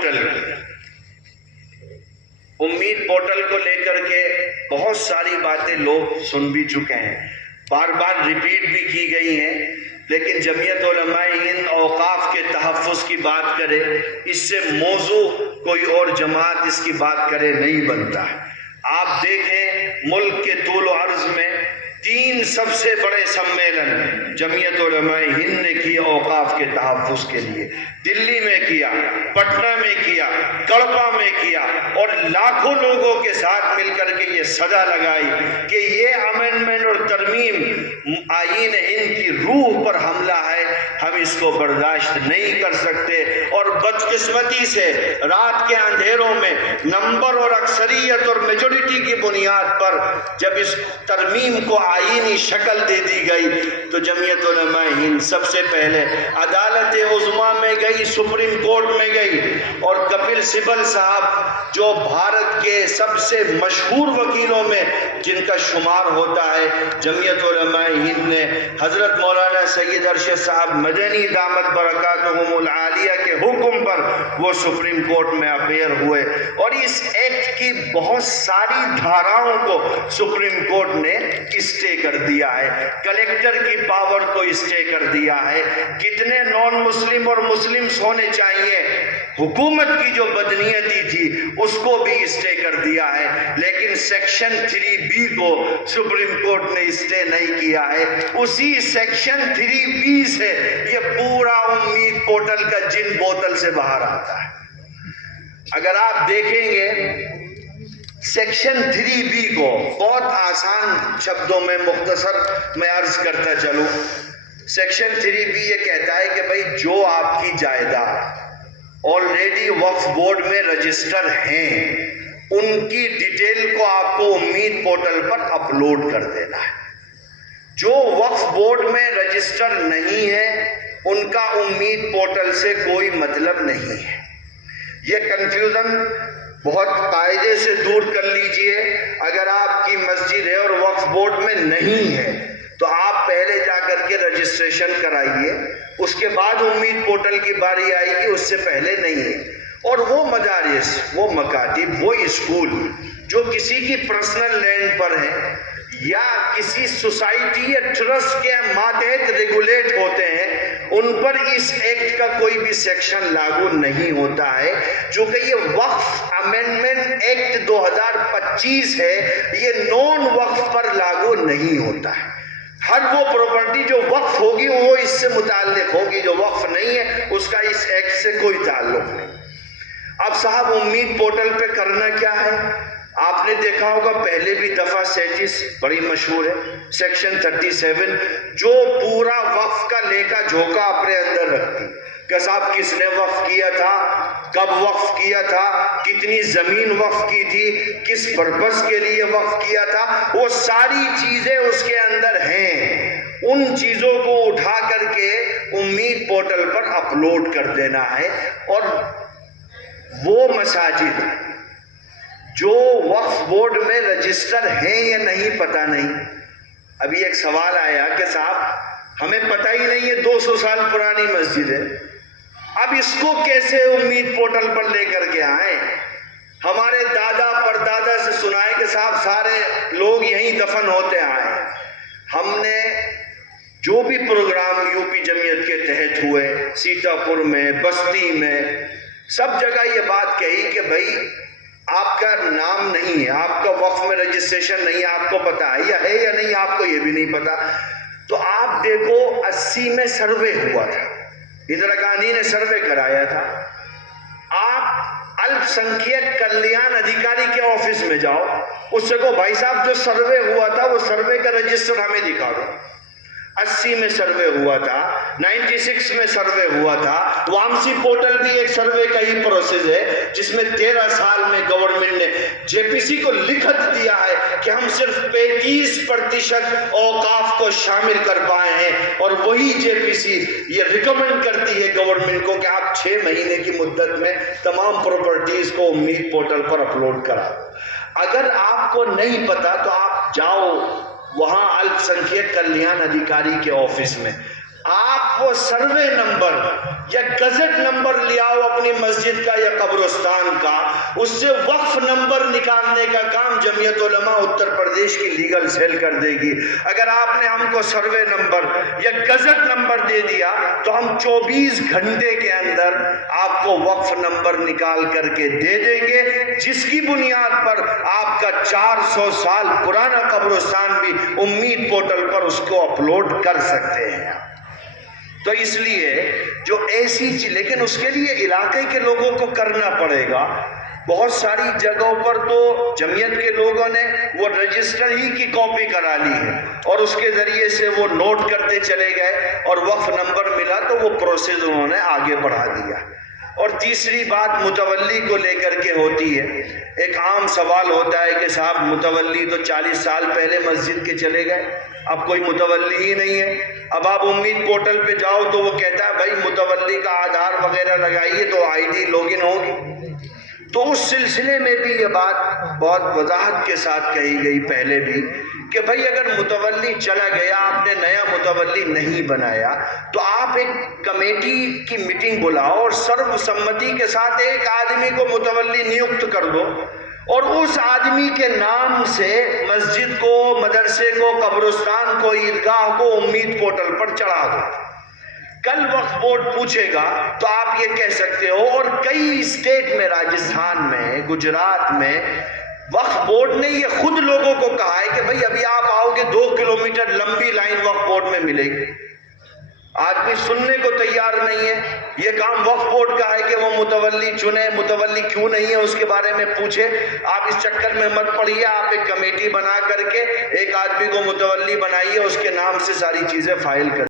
Portal کی۔ امید portal کو لے کر کے بہت ساری باتیں لوگ سن بھی چکے ہیں، بار بار ریپیٹ بھی کی گئی ہیں، لیکن جمعیت علماء ہند اوقاف کے تحفظ کی بات کرے، اس سے موضوع کوئی اور جماعت اس کی بات کرے نہیں بنتا ہے۔ آپ دیکھیں ملک کے طول و عرض میں 3 سب سے بڑے سمیلن جمعیت علماء ہند نے کیے اوقاف کے تحفظ کے لیے۔ دلی میں کیا، پٹنہ میں کیا، کڑپا میں کیا، اور لاکھوں لوگوں کے ساتھ مل کر کے یہ سزا لگائی کہ یہ امینڈمنٹ اور ترمیم آئین ہند کی روح پر حملہ ہے، ہم اس کو برداشت نہیں کر سکتے۔ اور بدقسمتی سے رات کے اندھیروں میں نمبر اور اکثریت اور میجورٹی کی بنیاد پر جب اس ترمیم کو آئینی شکل دے دی گئی تو جمعیت علماء ہند سب سے پہلے عدالت عظمیٰ میں گئی، سپریم کورٹ میں گئی، اور کپل سبل صاحب جو بھارت کے سب سے مشہور وکیلوں میں جن کا شمار ہوتا ہے، جمعیت علماء ہند نے حضرت مولانا سید ارشد صاحب مدنی دامت برکاتہم العالیہ کے حکم پر وہ سپریم کورٹ میں اپیئر ہوئے، اور اس ایکٹ کی بہت ساری دھاراؤں کو سپریم کورٹ نے اسٹے کر دیا ہے، کلیکٹر کی پاور کو اسٹے کر دیا ہے، کتنے نان مسلم اور مسلمز ہونے چاہیے، حکومت کی جو بدنیتی تھی اس کو بھی اسٹے کر دیا ہے، لیکن سیکشن 3B کو سپریم کورٹ نے اسٹے نہیں کیا ہے۔ اسی سیکشن 3B سے یہ پورا امید پورٹل کا جن بوتل سے باہر آتا ہے۔ اگر آپ دیکھیں گے سیکشن 3B کو بہت آسان شبدوں میں مختصر میں عرض کرتا چلوں، سیکشن 3B یہ کہتا ہے کہ بھئی جو آپ کی جائیداد آلریڈی وقف بورڈ میں رجسٹر ہیں ان کی ڈیٹیل کو آپ کو امید پورٹل پر اپلوڈ کر دینا ہے۔ جو وقف بورڈ میں رجسٹر نہیں ہے ان کا امید پورٹل سے کوئی مطلب نہیں ہے۔ یہ کنفیوژن بہت قاعدے سے دور کر لیجئے۔ اگر آپ کی مسجد ہے اور وقف بورڈ میں نہیں ہے تو آپ پہلے جا کر کے رجسٹریشن کرائیے، اس کے بعد امید پورٹل کی باری آئے گی، اس سے پہلے نہیں ہے۔ اور وہ مدارس، وہ مکاتب، وہ اسکول جو کسی کی پرسنل لینڈ پر ہیں یا کسی سوسائٹی یا ٹرسٹ کے ماتحت ریگولیٹ ہوتے ہیں، ان پر اس ایکٹ کا کوئی بھی سیکشن لاگو نہیں ہوتا ہے، چونکہ یہ وقف امینڈمنٹ ایکٹ 2025 ہے، یہ نان وقف پر لاگو نہیں ہوتا ہے۔ ہر وہ پراپرٹی جو وقف ہوگی وہ اس سے متعلق ہوگی، جو وقف نہیں ہے اس کا اس ایکٹ سے کوئی تعلق نہیں۔ اب صاحب امید پورٹل پہ کرنا کیا ہے؟ آپ نے دیکھا ہوگا پہلے بھی دفعہ 37 بڑی مشہور ہے، سیکشن 37 جو پورا وقف کا لیکا جھوکا اپنے اندر رکھتی کہ صاحب کس نے وقف کیا تھا، کب وقف کیا تھا، کتنی زمین وقف کی تھی، کس پرپس کے لیے وقف کیا تھا، وہ ساری چیزیں اس کے اندر ہیں۔ ان چیزوں کو اٹھا کر کے امید پورٹل پر اپلوڈ کر دینا ہے، اور وہ مساجد جو وقف بورڈ میں رجسٹر ہیں یا نہیں پتہ نہیں۔ ابھی ایک سوال آیا کہ صاحب ہمیں پتہ ہی نہیں ہے 200 سال پرانی مسجد ہے، اب اس کو کیسے امید پورٹل پر لے کر کے آئیں؟ ہمارے دادا پردادا سے سنائے کہ صاحب سارے لوگ یہیں دفن ہوتے آئے۔ ہم نے جو بھی پروگرام یوپی جمعیت کے تحت ہوئے، سیتا پور میں، بستی میں، سب جگہ یہ بات کہی کہ بھائی آپ کا نام نہیں ہے، آپ کا وقف میں رجسٹریشن نہیں ہے، آپ کو پتا ہے یا نہیں، آپ کو یہ بھی نہیں پتا۔ تو آپ دیکھو 80 میں سروے ہوا تھا، اندرا گاندھی نے سروے کرایا تھا۔ آپ الپ سنکھیک کلیان ادھیکاری کے آفس میں جاؤ، اس سے کہو بھائی صاحب جو سروے ہوا تھا وہ سروے کا رجسٹر ہمیں دکھا دو۔ 80 میں سروے ہوا تھا، 96 میں سروے ہوا تھا۔ وامسی پورٹل بھی ایک سروے کا ہی پروسیس ہے جس میں 13 سال میں گورنمنٹ نے جے پی سی کو لکھت دیا ہے کہ ہم صرف 35% اوقاف کو شامل کر پائے ہیں، اور وہی جے پی سی یہ ریکمنڈ کرتی ہے گورنمنٹ کو کہ آپ 6 مہینے کی مدت میں تمام پراپرٹیز کو امید پورٹل پر اپلوڈ کرا دو۔ اگر آپ کو نہیں پتا تو آپ جاؤ وہاں الپ سنکھیک کلیان ادھیکاری کے آفس میں، آپ آپ وہ سروے نمبر یا گزٹ نمبر لے آؤ اپنی مسجد کا یا قبرستان کا، اس سے وقف نمبر نکالنے کا کام جمعیت علماء اتر پردیش کی لیگل سیل کر دے گی۔ اگر آپ نے ہم کو سروے نمبر یا گزٹ نمبر دے دیا تو ہم 24 گھنٹے کے اندر آپ کو وقف نمبر نکال کر کے دے دیں گے، جس کی بنیاد پر آپ کا 400 سال پرانا قبرستان بھی امید پورٹل پر اس کو اپلوڈ کر سکتے ہیں۔ تو اس لیے جو ایسی چیز، لیکن اس کے لیے علاقے کے لوگوں کو کرنا پڑے گا۔ بہت ساری جگہوں پر تو جمعیت کے لوگوں نے وہ رجسٹر ہی کی کاپی کرا لی ہے اور اس کے ذریعے سے وہ نوٹ کرتے چلے گئے اور وقف نمبر ملا تو وہ پروسیس انہوں نے آگے بڑھا دیا۔ اور تیسری بات متولی کو لے کر کے ہوتی ہے۔ ایک عام سوال ہوتا ہے کہ صاحب متولی تو 40 سال پہلے مسجد کے چلے گئے، اب کوئی متولی ہی نہیں ہے۔ اب آپ امید پورٹل پہ جاؤ تو وہ کہتا ہے بھائی متولی کا آدھار وغیرہ لگائیے تو آئی ڈی لاگن ہوگی۔ تو اس سلسلے میں بھی یہ بات بہت وضاحت کے ساتھ کہی گئی پہلے بھی کہ بھائی اگر متولی چلا گیا، آپ نے نیا متولی نہیں بنایا، تو آپ ایک کمیٹی کی میٹنگ بلاؤ اور سرو سمتی کے ساتھ ایک آدمی کو متولی نیوکت کر دو اور اس آدمی کے نام سے مسجد کو، مدرسے کو، قبرستان کو، عیدگاہ کو امید پورٹل پر چڑھا دو۔ کل وقف بورڈ پوچھے گا تو آپ یہ کہہ سکتے ہو، اور کئی اسٹیٹ میں، راجستھان میں، گجرات میں، وقف بورڈ نے یہ خود لوگوں کو کہا ہے کہ بھئی ابھی آپ آؤ گے 2 کلومیٹر لمبی لائن وقف بورڈ میں ملے گی۔ آدمی سننے کو تیار نہیں ہے۔ یہ کام وقف بورڈ کا ہے کہ وہ متولی چنے، متولی کیوں نہیں ہے اس کے بارے میں پوچھے۔ آپ اس چکر میں مت پڑیے، آپ ایک کمیٹی بنا کر کے ایک آدمی کو متولی بنائیے، اس کے نام سے ساری چیزیں فائل کر